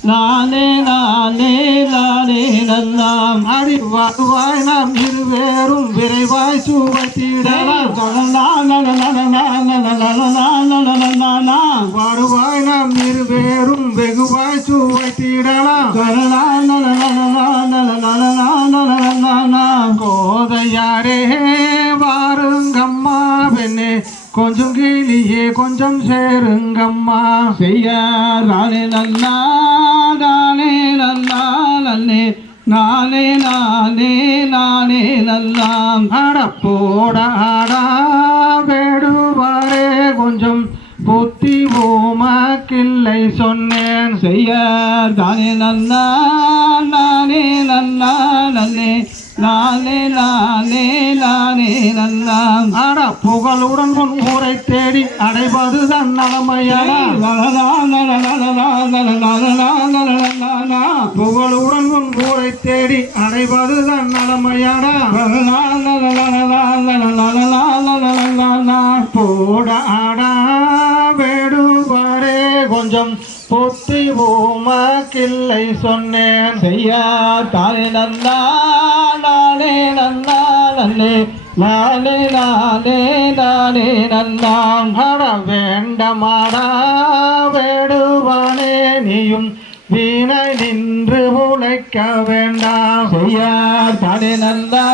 நானே நானே நானே நல்லாம் அடி வருவாய் நாம் இருவேறும் விரைவாய் சுவத்திடலாம் வருவாய் நாம் இருவேறும் வெகுவாய் சுவைத்திடலாம் கோதையாரே வாருங்கம்மா பெண்ணே கொஞ்சம் கிளியே கொஞ்சம் சேருங்கம்மா செய்யார் நானே நன்னா நானே நன்னா நன்னே நானே நானே நானே நல்லாம் அடப்போடாடா வேடுவாரே கொஞ்சம் புத்தி ஓமாக்கில்லை சொன்னேன் செய்யார் தானே நன்னா நானே நன்னா நன்னே நானே நானே நானே நல்லாம் அட புகழுடன் உன் ஊரை தேடி அடைவது தன் நலமையானா புகழுடன் உன் ஊரை தேடி அடைவது தன் நலமையானா போட ஆடா வேடுவாரே கொஞ்சம் புத்தி ஓமாக்கில்லை சொன்னேன் செய்யார் தானே நன்னா நானே நன்னா நன்னே நானே நானே நானே நன்னாம் அட வேண்டமாடா வேடுவானே நீயும் வீணை நின்று உழைக்க வேண்டாம் செய்யார் தானே நன்னா